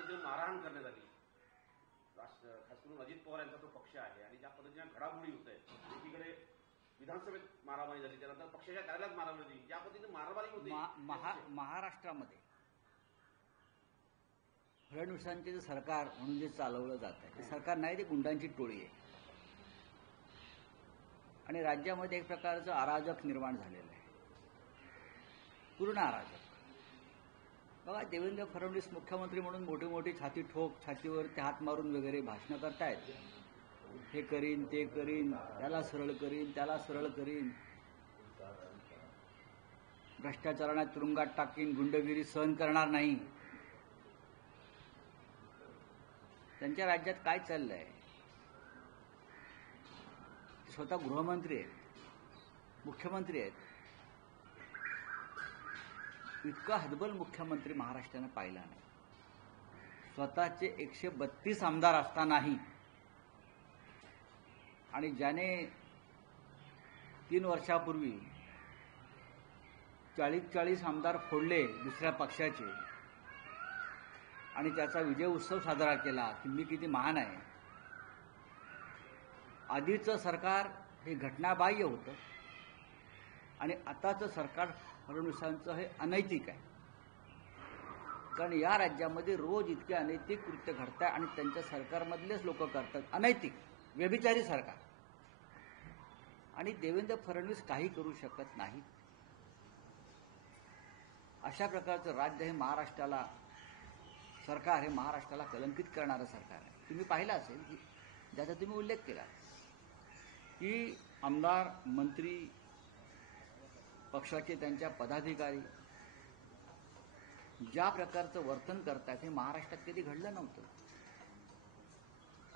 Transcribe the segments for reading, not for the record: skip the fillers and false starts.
पद्धतीने मारहाण करण्यात आली, खास करून अजित पवार यांचा तो पक्ष आहे आणि ज्या पद्धतीने घडामोडी होत आहेत, एकीकडे विधानसभेत मारामारी झाली, त्यानंतर पक्षाच्या कार्यालयात मारामारी झाली, ज्या पद्धतीने मारामारी होती महाराष्ट्रामध्ये फडणवीसांचे जे सरकार म्हणून जे चालवलं जात आहे ते सरकार नाही, ते गुंडांची टोळी आहे आणि राज्यामध्ये एक प्रकारचं अराजक निर्माण झालेलं आहे, पूर्ण अराजक. बघा, देवेंद्र फडणवीस मुख्यमंत्री म्हणून मोठी मोठी छातीवर ते हात मारून वगैरे भाषणं करतायत, हे करीन ते करीन, त्याला सरळ करीन त्याला सरळ करीन, भ्रष्टाचाराने तुरुंगात टाकीन, गुंडगिरी सहन करणार नाही. त्यांच्या राज्यात काय चाललंय? स्वतः गृहमंत्री आहेत, मुख्यमंत्री आहेत. इतका हतबल मुख्यमंत्री महाराष्ट्रानं पाहिला नाही. स्वतःचे 132 आमदार असतानाही आणि ज्याने 3 वर्षापूर्वी 40 आमदार फोडले दुसऱ्या पक्षाचे आणि त्याचा विजय उत्सव साजरा केला की मी किती महान आहे. आधीचं सरकार हे घटनाबाह्य होतं आणि आताचं सरकार फडणवीसांचं हे अनैतिक आहे. कारण या राज्यामध्ये रोज इतके अनैतिक कृत्य घडतात आणि त्यांच्या सरकारमधलेच लोक करतात अनैतिक व्यभिचारी सरकार. आणि देवेंद्र फडणवीस काही करू शकत नाहीत. अशा प्रकारचं राज्य हे महाराष्ट्राला सरकार हे महाराष्ट्राला कलंकित करणारं सरकार आहे. तुम्ही पाहिलं असेल की ज्याचा तुम्ही उल्लेख केला की आमदार, मंत्री, पक्षाचे त्यांच्या पदाधिकारी ज्या प्रकारचं वर्तन करतात हे महाराष्ट्रात कधी घडलं नव्हतं.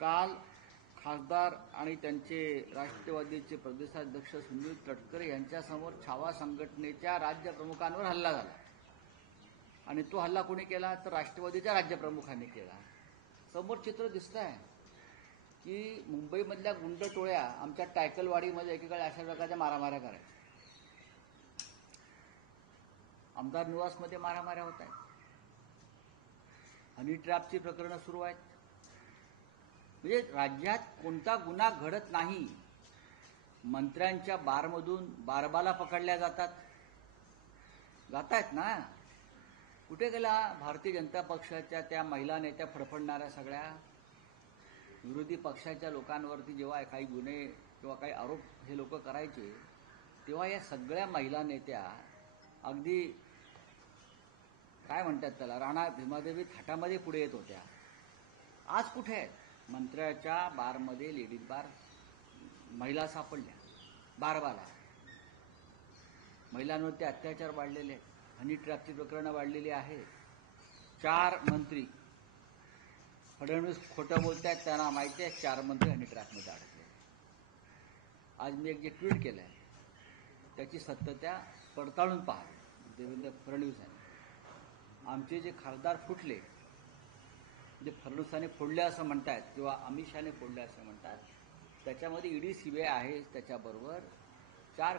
काल खासदार आणि त्यांचे राष्ट्रवादीचे प्रदेशाध्यक्ष सुनील तटकरे यांच्यासमोर छावा संघटनेच्या राज्यप्रमुखांवर हल्ला झाला आणि तो हल्ला कोणी केला तर राष्ट्रवादीच्या राज्यप्रमुखांनी केला. समोर चित्र दिसतं आहे की मुंबईमधल्या गुंड टोळ्या आमच्या टायकलवाडीमध्ये एकीकडे अशा प्रकारच्या मारामाऱ्या करायच्या, आमदार निवासमध्ये मारामाऱ्या होत आहेत, हनी ट्रॅपची प्रकरणं सुरू आहेत. म्हणजे राज्यात कोणता गुन्हा घडत नाही. मंत्र्यांच्या बारमधून बारबाला पकडल्या जातायत ना. कुठे गेला भारतीय जनता पक्षाच्या त्या महिला नेत्या, फडफडणाऱ्या सगळ्या विरोधी पक्षाच्या लोकांवरती जेव्हा काही गुन्हे किंवा काही आरोप हे लोक करायचे तेव्हा या सगळ्या महिला नेत्या अगदी काय म्हणतात त्याला, राणा भीमादेवी थाटामध्ये पुढे येत होत्या. आज कुठे आहेत? मंत्र्याच्या बारमध्ये लेडीज बार महिला सापडल्या, बारबाला. महिलांवरती अत्याचार वाढलेले आहेत, हनी ट्रॅपची प्रकरणं वाढलेली आहेत. 4 मंत्री, फडणवीस खोटं बोलतायत त्यांना माहिती आहे, 4 मंत्री हनी ट्रॅपमध्ये अडकले. आज मी एक जे ट्विट केलं आहे त्याची सत्यता पडताळून पाहावी. देवेंद्र फडणवीसांनी आमचे जे खासदार फुटले, जे फडणवीसांनी फोडले असं म्हणतात किंवा अमित शहाने फोडले असं म्हणतात, त्याच्यामध्ये ईडी सीबीआय आहे. त्याच्याबरोबर 4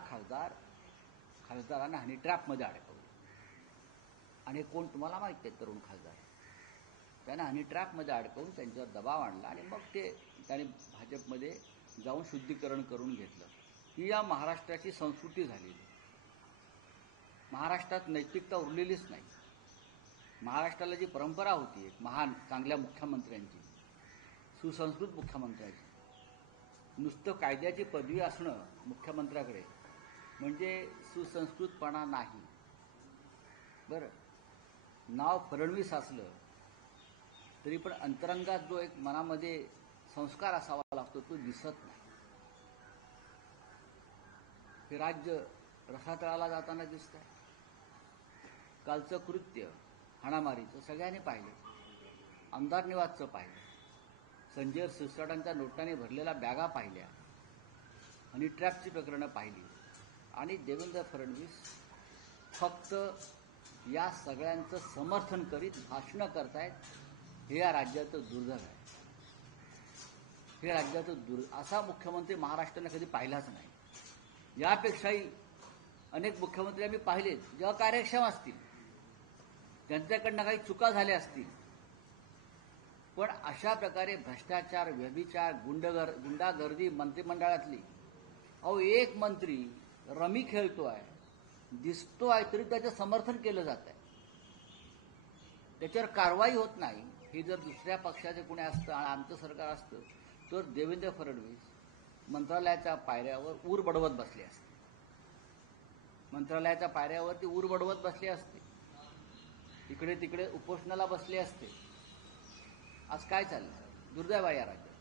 खासदारांना हनी ट्रॅपमध्ये अडकवले. आणि कोण तुम्हाला माहिती आहे? तरुण खासदार. त्यांना हनी ट्रॅपमध्ये अडकवून त्यांच्यावर दबाव आणला आणि मग त्यांनी भाजपमध्ये जाऊन शुद्धीकरण करून घेतलं. ही या महाराष्ट्राची संस्कृती झालेली. महाराष्ट्रात नैतिकता उरलेलीच नाही. महाराष्ट्राला जी परंपरा होती एक महान चांगल्या मुख्यमंत्र्यांची, सुसंस्कृत मुख्यमंत्र्यांची, नुसतं कायद्याची पदवी असणं मुख्यमंत्र्याकडे म्हणजे सुसंस्कृतपणा नाही. बरं, नाव फडणवीस असलं तरी पण अंतरंगात जो एक मनामध्ये संस्कार असावा लागतो तो दिसत नाही. हे राज्य रसातळाला जाताना दिसतंय. कालचं कृत्य हाणामारीचं सगळ्यांनी पाहिलं, आमदार निवासचं पाहिलं, संजय सिरसाटांच्या नोटाने भरलेल्या बॅगा पाहिल्या, हनी ट्रॅपची प्रकरणं पाहिली आणि देवेंद्र फडणवीस फक्त या सगळ्यांचं समर्थन करीत भाषणं करतायत. हे या राज्याचं दुर्दैव आहे. हे राज्याचं असा मुख्यमंत्री महाराष्ट्राने कधी पाहिलाच नाही. यापेक्षाही अनेक मुख्यमंत्री आम्ही पाहिलेत जेव्हा कार्यक्षम असतील, त्यांच्याकडनं काही चुका झाल्या असतील पण अशा प्रकारे भ्रष्टाचार, व्यभिचार, गुंडागर्दी मंत्रिमंडळातली, अहो एक मंत्री रमी खेळतोय, दिसतोय तरी त्याचं समर्थन केलं जात आहे, त्याच्यावर कारवाई होत नाही. हे जर दुसऱ्या पक्षाचे कोणी असतं आणि आमचं सरकार असतं तर देवेंद्र फडणवीस मंत्रालयाच्या पायऱ्यावर ऊर बडवत बसले असते. मंत्रालयाच्या पायऱ्यावरती ऊर बडवत बसले असते, इकडे तिकडे उपोषणाला बसले असते. आज काय चाललंय? दुर्दैव आहे या राज्यात.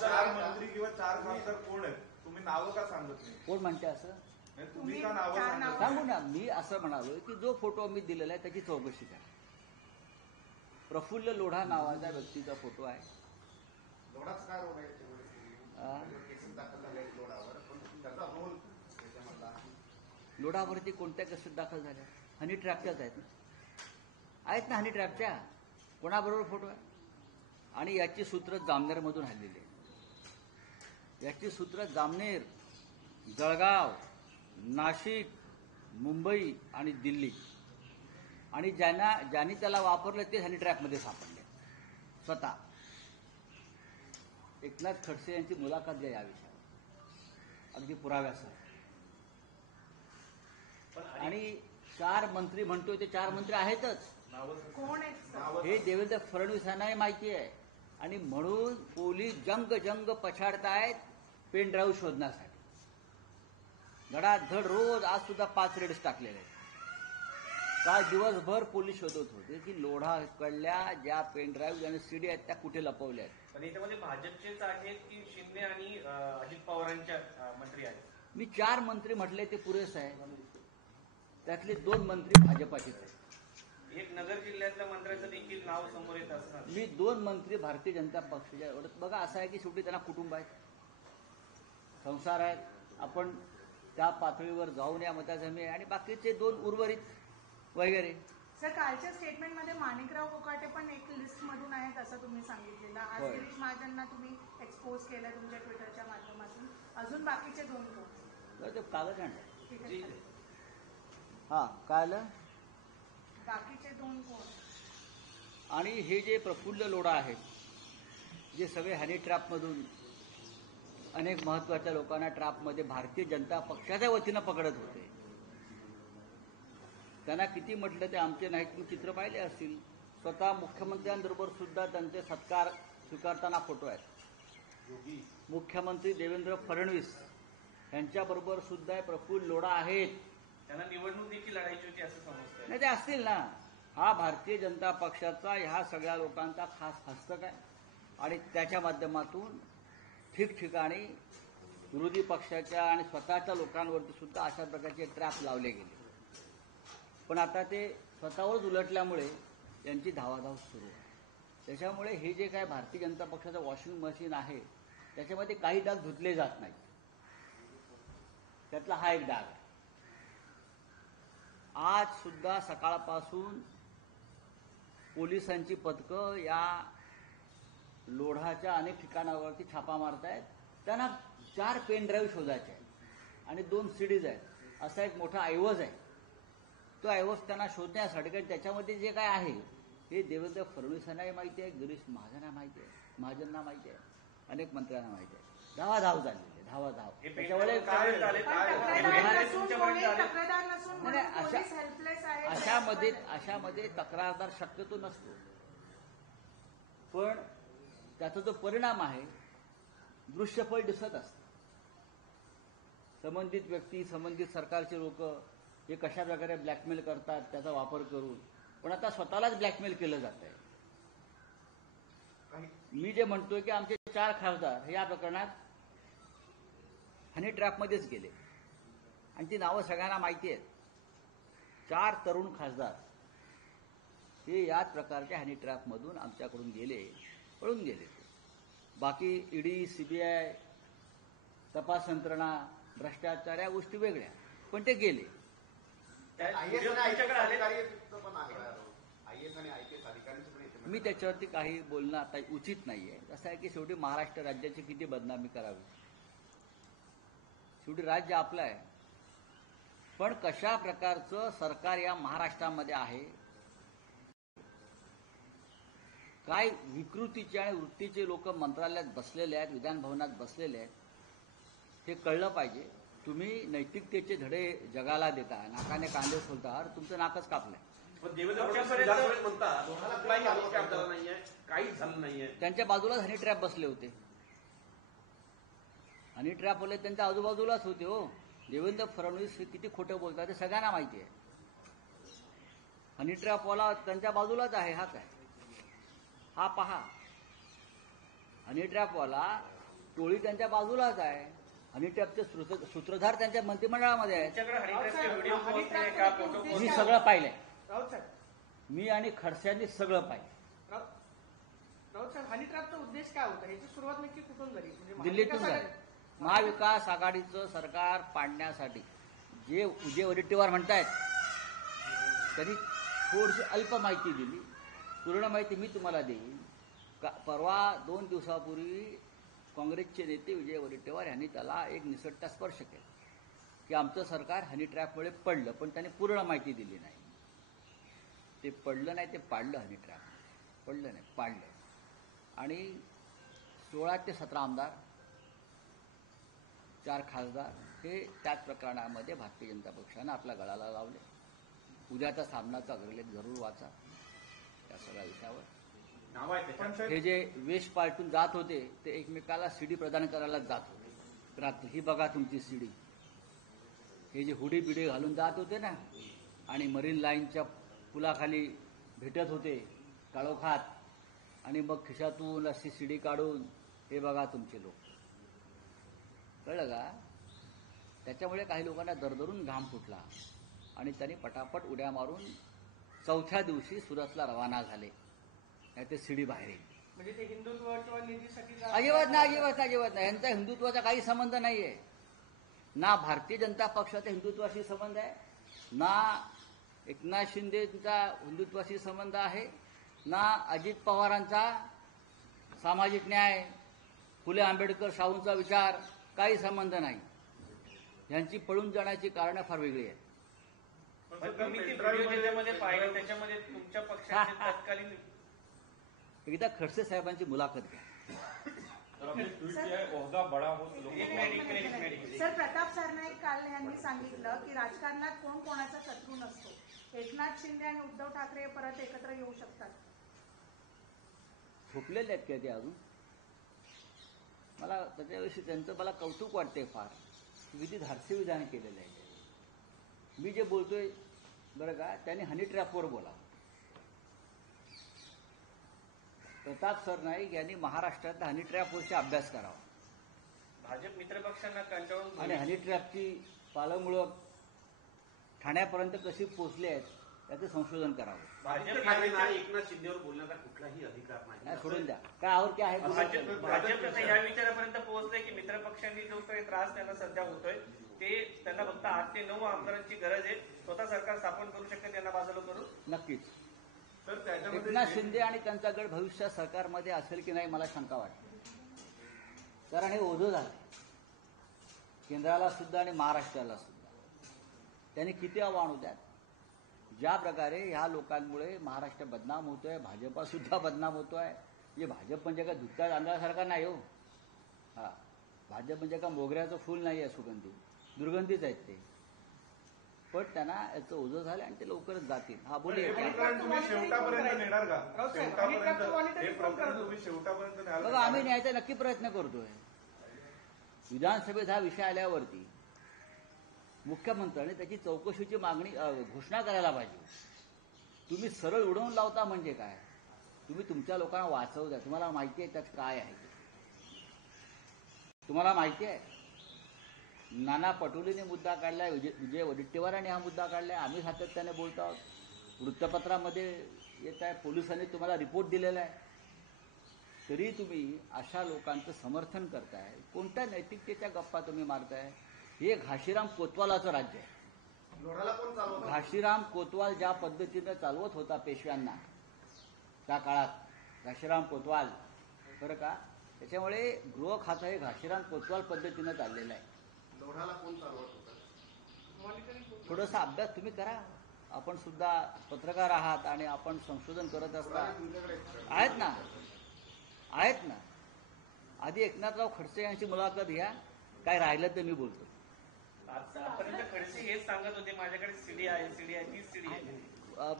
चार मंत्री किंवा 4 खासदार कोण आहेत? तुम्ही नावं का सांगत नाही? कोण म्हणते असं? तुम्ही का नावं सांगत सांगू ना. मी असं म्हणालो की जो फोटो मी दिलेला आहे त्याची चौकशी करा. प्रफुल्ल लोढा नावाच्या व्यक्तीचा फोटो आहे. लोढाच काय रोल आहे? केसेस दाखल झाले लोढावर, पण त्याचा रोल त्याच्यामधला लोढावरती कोणत्या केसेस दाखल झाल्या? हनी ट्रॅपच्याच आहेत ना हनी ट्रॅपच्या. कोणाबरोबर फोटो आहे? आणि याची सूत्र जामनेरमधून हल्लेली आहे. याची सूत्र जामनेर, जळगाव, नाशिक, मुंबई आणि दिल्ली, आणि ज्यांनी त्याला वापरलं ते हनी ट्रॅपमध्ये सापडले स्वतः. एकनाथ खडसे यांची मुलाखत घ्या या विषयावर अगदी पुराव्यासह. आणि 4 मंत्री म्हणतोय ते 4 मंत्री आहेतच. कोण आहेत? हे देवेंद्र फडणवीसांनाही माहिती आहे, आणि म्हणून पोलीस जंग पछाडतायत पेन ड्राईव्ह शोधण्यासाठी. धडाधड रोज, आज सुद्धा 5 रेड्स टाकलेले आहेत. काल दिवसभर पोलीस शोधत होते की लोढाकडल्या ज्या पेन ड्राईव्ह आणि सीडी आहेत त्या कुठे लपवल्या आहेत. पण याच्यामध्ये भाजपचेच आहेत की शिंदे आणि अजित पवारांच्या मंत्री आहेत? मी 4 मंत्री म्हटले ते पुरेसं आहे. त्यातले 2 मंत्री भाजपाचेच आहेत. एक नगर जिल्ह्यातल्या मंत्र्याचं देखील नाव समोर येत असणार. मी 2 मंत्री भारतीय जनता पक्षाच्या. बघा असं आहे की शेवटी त्यांना कुटुंब आहेत, संसार आहेत. आपण त्या पातळीवर जाऊन या मताजमी आहे, आणि बाकीचे 2 उर्वरित वगैरे. सर, कालच्या स्टेटमेंटमध्ये माणिकराव कोकाटे पण एक लिस्ट मधून आहेत असं तुम्ही सांगितलेलं. आज होय. गिरीश महाजनना तुम्ही एक्सपोज केलं तुमच्या ट्विटरच्या माध्यमातून. अजून बाकीचे 2 कोण? ते कागद आणलं. ठीक आहे सर. हां, काय आलं? बाकीचे 2 कोण? आणि हे जे प्रफुल्ल लोढा आहेत, जे सगळे हनी ट्रॅपमधून अनेक महत्वाच्या लोकांना ट्रॅपमध्ये भारतीय जनता पक्षाच्या वतीनं पकडत होते, त्यांना किती म्हटलं ते आमचे नाहीत. तुम्ही चित्र पाहिले असतील. स्वतः मुख्यमंत्र्यांबरोबर सुद्धा त्यांचे सत्कार स्वीकारताना फोटो आहेत. मुख्यमंत्री देवेंद्र फडणवीस यांच्याबरोबर सुद्धा प्रफुल्ल लोढा आहेत. त्यांना निवडणूक देखील लढायची होती असं समजतंय. नाही, ते असतील ना. हा भारतीय जनता पक्षाचा ह्या सगळ्या लोकांचा खास हस्तक आहे, आणि त्याच्या माध्यमातून ठिकठिकाणी विरोधी पक्षाच्या आणि स्वतःच्या लोकांवरती सुद्धा अशा प्रकारचे ट्रॅप लावले गेले. पण आता ते स्वतःवरच उलटल्यामुळे त्यांची धावाधाव सुरू आहे. त्याच्यामुळे हे जे काय भारतीय जनता पक्षाचं वॉशिंग मशीन आहे त्याच्यामध्ये काही डाग धुतले जात नाहीत. त्यातला हा एक डाग आहे. आज सुद्धा सकाळपासून पोलिसांची पथकं या लोढाच्या अनेक ठिकाणावरती छापा मारतायत. त्यांना 4 पेन ड्राईव्ह शोधायचे आहेत आणि 2 सीडीज आहेत. असा एक मोठा ऐवज आहे. तो ऐवज त्यांना शोधण्यासाठी, कारण त्याच्यामध्ये जे काय आहे हे देवेंद्र फडणवीसांनाही माहिती आहे, गिरीश महाजनांना माहिती आहे, महाजनांना माहिती आहे, अनेक मंत्र्यांना माहिती आहे. धावाधाव झालेली आहे, धावाधाव. त्याच्यामुळे अशामध्ये तक्रारदार शक्यतो नसतो, पण त्याचा जो परिणाम आहे दृश्यफळ दिसत असतं. संबंधित व्यक्ती, संबंधित सरकारचे लोक हे कशा प्रकारे ब्लॅकमेल करतात त्याचा वापर करून. पण आता स्वतःलाच ब्लॅकमेल केलं जात आहे. मी जे म्हणतोय की आमचे 4 खासदार हे या प्रकरणात हनी ट्रॅपमध्येच गेले, आणि ती नावं सगळ्यांना माहिती आहेत. 4 तरुण खासदार हे याच प्रकारच्या हनी ट्रॅपमधून आमच्याकडून गेले, पळून गेले. बाकी ईडी, सीबीआय, तपास यंत्रणा, भ्रष्टाचार या गोष्टी वेगळ्या, पण ते गेले. मी त्याच्यावरती काही बोलणं आता उचित नाहीये. असं आहे की शेवटी महाराष्ट्र राज्याची किती बदनामी करावी, शेवटी राज्य आपलं आहे. पण कशा प्रकारचं सरकार या महाराष्ट्रामध्ये आहे काय विकृतीचे आणि वृत्तीचे लोक मंत्रालयात बसलेले आहेत, विधान भवनात बसलेले आहेत, हे कळलं पाहिजे. तुम्ही नैतिकतेचे धडे जगाला देता, नाकाने कांदे सोलता, तुमचं नाकच कापलंय. पण देवेंद्र फडणवीस विधानसभेत म्हणतात कुठलाही हनी ट्रॅप झाला नाहीये, काहीच झालं नाहीये. त्यांच्या बाजूलाच हनी ट्रॅप बसले होते. हनी ट्रॅप होते त्यांच्या आजूबाजूलाच होते. हो, देवेंद्र फडणवीस हे किती खोटं बोलतात ते सगळ्यांना माहिती आहे. हनी ट्रॅपवाला त्यांच्या बाजूलाच आहे. हा काय, हा पहा, हनी ट्रॅपवाला टोळी त्यांच्या बाजूलाच आहे. हनी ट्रॅपचे सूत्रधार त्यांच्या मंत्रिमंडळामध्ये आहेत. त्यांच्याकडे हनीट्रॅपचे व्हिडिओ पोहोचले का, फोटो मी पोहोचले? सगळं पाहिलंय. राऊत साहेब, मी आणि खडसेंनी सगळं पाहिलं. राऊत साहेब, हनी ट्रॅपचा उद्देश काय होता? याची सुरुवात नक्की कुठून झाली? म्हणजे दिल्लीतून झाली. महाविकास आघाडीचं सरकार पाडण्यासाठी जे विजय वडेट्टीवार म्हणतायत त्यांनी थोडीशी अल्प माहिती दिली. पूर्ण माहिती मी तुम्हाला देईन. परवा 2 दिवसापूर्वी काँग्रेसचे नेते विजय वडेट्टीवार यांनी त्याला एक निसटता स्पर्श केला की आमचं सरकार हनी ट्रॅपमुळे पडलं, पण त्यांनी पूर्ण माहिती दिली नाही. ते पडलं नाही, ते पाडलं. हनी ट्रॅप पडलं नाही, पाडलं. आणि 16 ते 17 आमदार, 4 खासदार हे त्याच प्रकरणामध्ये भारतीय जनता पक्षानं आपल्या गळाला लावले. उद्याचा सामनाचा अग्रलेख जरूर वाचा या सगळ्या विषयावर. नाव आहे त्याच्यात. हे जे वेश पालटून जात होते ते एकमेकाला सीडी प्रदान करायला जात होते. रात्री ही बघा तुमची सीडी. हे जे हुडी बिडी घालून जात होते ना आणि मरीन लाईनच्या पुलाखाली भेटत होते काळोखात, आणि मग खिशातून अशी सीडी काढून हे बघा तुमचे लोक. कळलं का? त्याच्यामुळे काही लोकांना दरदरून घाम फुटला आणि त्यांनी पटापट उड्या मारून 4थ्या दिवशी सुरतला रवाना झाले. नाही ते सीडी बाहेर येईल. म्हणजे ते हिंदुत्व किंवा निधीसाठी अजिबात नाही. यांचा हिंदुत्वाचा काही संबंध नाहीये. ना भारतीय जनता पक्षाचा हिंदुत्वाशी संबंध आहे, ना एकनाथ शिंदेचा हिंदुत्वाशी संबंध आहे, ना अजित पवारांचा सामाजिक न्याय, फुले आंबेडकर शाहूंचा विचार, काही संबंध नाही. यांची पळून जाण्याची कारणं फार वेगळी आहेत. पण तुम्ही ती व्हिडिओ ज्याच्यामध्ये पाहिले त्याच्यामध्ये तुमच्या पक्षाचे तत्कालीन एकदा खडसे साहेबांची मुलाखत घ्या. सर, प्रताप सरनाईक काल यांनी सांगितलं की राजकारणात कोण कोणाचा शत्रू नसतो. एकनाथ शिंदे आणि उद्धव ठाकरे परत एकत्र येऊ शकतात. झोपलेले आहेत का ते अजून? मला त्याच्याविषयी त्यांचं मला कौतुक वाटते फार. किती धाडसी विधान केलेलं आहे. मी जे बोलतोय बरं का, त्यांनी हनी ट्रॅपवर बोला. प्रताप सरनाईक यांनी महाराष्ट्रातल्या हनी ट्रॅपवरचा अभ्यास करावा भाजप मित्रपक्षांना कंटाळून आणि हनी ट्रॅपची पालमुळं ठाण्यापर्यंत कशी पोहोचली आहेत त्याचं संशोधन करावं. आदित्य ठाकरेंना एकनाथ शिंदेवर बोलण्याचा कुठलाही अधिकार नाही, नाही. सोडून द्या. काय आवडते आहे भाजप आता या विचारापर्यंत पोहोचलंय की मित्रपक्षांनी जो काही त्रास त्यांना सध्या होतोय ते त्यांना फक्त 8 ते 9 आमदारांची गरज आहे. स्वतः सरकार स्थापन करू शकते त्यांना बाजूला करून. नक्कीच. तर त्याच्यामध्ये एकनाथ शिंदे आणि त्यांचा गट भविष्यात सरकारमध्ये असेल की नाही मला शंका वाटते. कारण हे ओझं झालं केंद्राला सुद्धा आणि महाराष्ट्राला सुद्धा. त्यांनी किती आव्हान द्यात. ज्या प्रकारे ह्या लोकांमुळे महाराष्ट्र बदनाम होतोय, भाजपा सुद्धा बदनाम होतोय. म्हणजे भाजप म्हणजे का दुसऱ्या तांदळासारखा नाही हो. हा, भाजप म्हणजे का मोगऱ्याचं फुल नाही आहे सुगंधी, दुर्गंधीच आहेत ते. पण त्यांना याचं ओझं झालं आणि ते लवकरच जातील. हा बोले हे प्रकरण तुम्ही शेवटापर्यंत नेणार का? राऊत साहेब, शेवटापर्यंत हे प्रकरण तुम्ही शेवटापर्यंत न्याल बघा, का? आम्ही न्यायचा नक्की प्रयत्न करतोय. विधानसभेत हा विषय आल्यावरती मुख्यमंत्र्यांनी त्याची चौकशीची मागणी घोषणा करायला पाहिजे. तुम्ही सरळ उडवून लावता म्हणजे काय? तुम्ही तुमच्या लोकांना वाचवू द्या. तुम्हाला माहिती आहे त्यात काय आहे. तुम्हाला माहिती आहे नाना पटोलेने मुद्दा काढलाय, विजय वडेट्टीवारांनी हा मुद्दा काढलाय. आम्ही सातत्याने बोलतो आहोत. वृत्तपत्रामध्ये येत आहे, पोलिसांनी तुम्हाला रिपोर्ट दिलेला आहे. तरी तुम्ही अशा लोकांचं समर्थन करताय. कोणत्या नैतिकतेच्या गप्पा तुम्ही मारताय? हे घाशीराम कोतवालाचं राज्य आहे. लोढाला कोण चालवतं? घाशीराम कोतवाल ज्या पद्धतीनं चालवत होता पेशव्यांना त्या काळात, घाशीराम कोतवाल बरं का, त्याच्यामुळे गृह खातं हे घाशीराम कोतवाल पद्धतीनं चाललेलं आहे. लोढाला कोण चालवत होतं? मॉनिटरिंग थोडासा अभ्यास तुम्ही करा. आपण सुद्धा पत्रकार आहात आणि आपण संशोधन करत असता तुमच्याकडे आहेत ना. आधी एकनाथराव खडसे यांची मुलाखत घ्या, काय राहिलं तर मी बोलतो. आतापर्यंत खडसे हेच सांगत होते माझ्याकडे सीडी आहे, तीच सीडी आहे.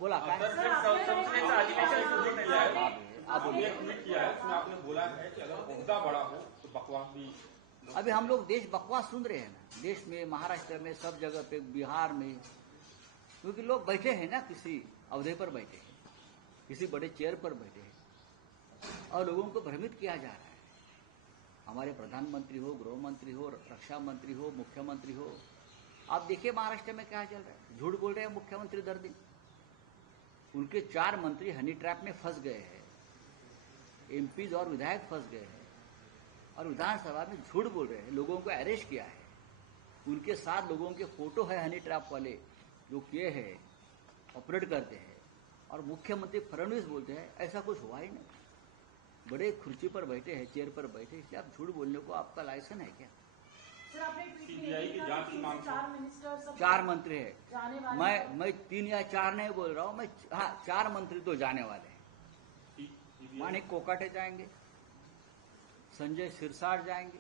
बोला काय. संसदेचं अधिवेशन सुरू नाही झालं. आपने एक ट्वीट किया है उसमें आपने बोला है कि अगर ओहदा बड़ा हो तो बकवास भी। अभी हम लोग देश बकवास सुन रहे हैं ना, देश में, महाराष्ट्र में, सब जगह पे, बिहार में, क्योंकि लोग बैठे हैं ना, किसी अवधि पर बैठे हैं, किसी बड़े चेयर पर बैठे हैं और लोगों को भ्रमित किया जा रहा है। हमारे प्रधानमंत्री हो, गृह मंत्री हो, रक्षा मंत्री हो, मुख्यमंत्री हो, आप देखिए महाराष्ट्र में क्या चल रहा है। झूठ बोल रहे हैं मुख्यमंत्री दर दिन। उनके 4 मंत्री हनी ट्रैप में फंस गए हैं, एमपीज और विधायक फंस गए हैं और विधानसभा में झूठ बोल रहे हैं। लोगों को अरेस्ट किया है, उनके साथ लोगों के फोटो है हनी ट्रैप वाले जो किए हैं, ऑपरेट करते हैं, और मुख्यमंत्री फडणवीस बोलते हैं ऐसा कुछ हुआ ही नहीं। बड़े खुर्ची पर बैठे हैं, चेयर पर बैठे, इसलिए आप झूठ बोलने को आपका लाइसेंस है क्या? सर, आपने ट्वीट में सीबीआई की लिखा जांच कि की मांग 4 मिनिस्टर सब 4 मंत्री है। जाने वाले मैं 3 या 4 नहीं बोल रहा हूँ, मैं 4 मंत्री तो जाने वाले हैं। मानिक कोकाटे जाएंगे, संजय सिरसाट जाएंगे,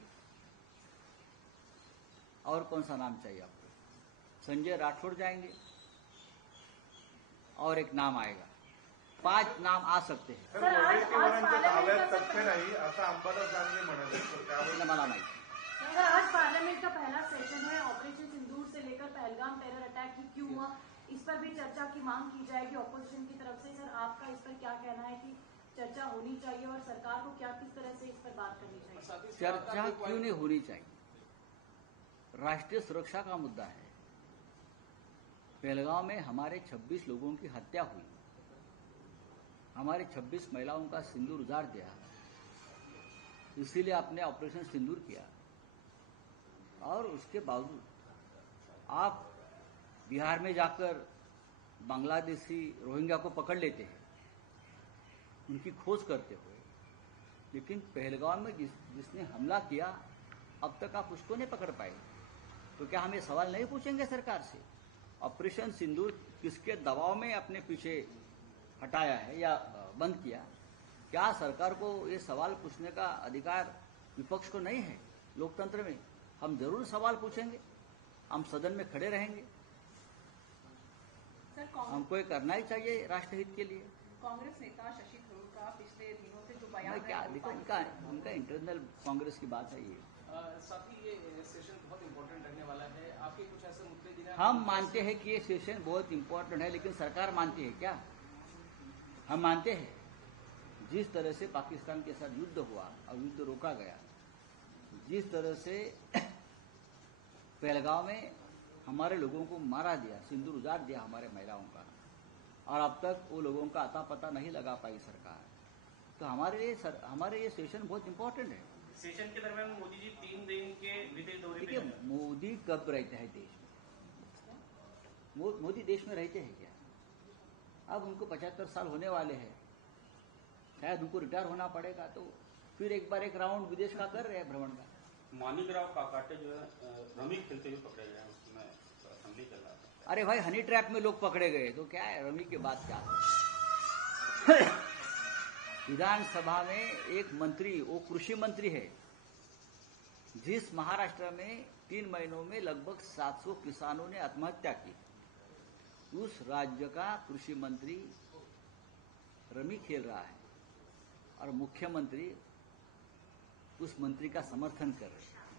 और कौन सा नाम चाहिए आपको? संजय राठौड़ जाएंगे, और एक नाम आएगा। 5 नाम आ सकते हैं। तर वडेट्टीवारांच्या दाव्यात तथ्य नाही असं अंबादास दानवे म्हणाले, तर त्याबद्दल मला माहिती। सर, आज पार्लियामेंट का पहला सेशन है। ऑपरेशन सिंदूर से लेकर पहलगाम टेरर अटैक की क्यों हुआ, इस पर भी चर्चा की मांग की जाएगी ऑपोजिशन की तरफ से। सर, आपका इस पर क्या कहना है कि चर्चा होनी चाहिए और सरकार को क्या किस तरह से इस पर बात करनी चाहिए? चर्चा क्यों नहीं होनी चाहिए? राष्ट्रीय सुरक्षा का मुद्दा है। पहलगांव में हमारे 26 लोगों की हत्या हुई, हमारे 26 महिलाओं का सिंदूर उजाड़ दिया, इसीलिए आपने ऑपरेशन सिंदूर किया। और उसके बावजूद आप बिहार में जाकर बांग्लादेशी रोहिंग्या को पकड़ लेते हैं, उनकी खोज करते हुए, लेकिन पहलगाम में जिसने हमला किया अब तक आप उसको नहीं पकड़ पाए। तो क्या हम ये सवाल नहीं पूछेंगे सरकार से? ऑपरेशन सिंदूर किसके दबाव में अपने पीछे हटाया है या बंद किया? क्या सरकार को ये सवाल पूछने का अधिकार विपक्ष को नहीं है? लोकतंत्र में हम जरूर सवाल पूछेंगे, हम सदन में खड़े रहेंगे। सर, हमको ये करना ही चाहिए राष्ट्रहित के लिए। कांग्रेस नेता शशि थरूर का पिछले दिनों से जो बयान मैं क्या देखो, उनका इंटरनल कांग्रेस की बात है ये। साथ ही ये सेशन बहुत इम्पोर्टेंट रहने वाला है, आपके कुछ ऐसे मुद्दे जिन्हें हम मानते हैं कि ये सेशन बहुत इम्पोर्टेंट है, लेकिन सरकार मानती है क्या? हम मानते हैं जिस तरह से पाकिस्तान के साथ युद्ध हुआ और युद्ध रोका गया, जिस तरह से पहलगांव में हमारे लोगों को मारा दिया, सिंदूर उजाड़ दिया हमारे महिलाओं का, और अब तक वो लोगों का अता पता नहीं लगा पाई सरकार, तो हमारे ये सेशन बहुत इम्पोर्टेंट है। सेशन के दरमियान मोदी जी 3 दिन के विदेश दौरे पे देखिए, हैं। मोदी कब रहते हैं देश में? मोदी देश में रहते हैं क्या? अब उनको 75 साल होने वाले हैं, शायद उनको रिटायर होना पड़ेगा, तो फिर एक बार एक राउंड विदेश का कर रहे हैं भ्रमण का। मानिकराव काकाटे जो है रमी खेलते हुए पकड़े गए हैं, उसमें असेंबली चल रहा था। अरे भाई, हनी ट्रैप में लोग पकड़े गए तो क्या है, रमी के बाद क्या? विधानसभा में एक मंत्री, वो कृषि मंत्री है, जिस महाराष्ट्र में 3 महीनों में लगभग 700 किसानों ने आत्महत्या की, उस राज्य का कृषि मंत्री रमी खेल रहा है और मुख्यमंत्री उस मंत्री का समर्थन कर रहे हैं।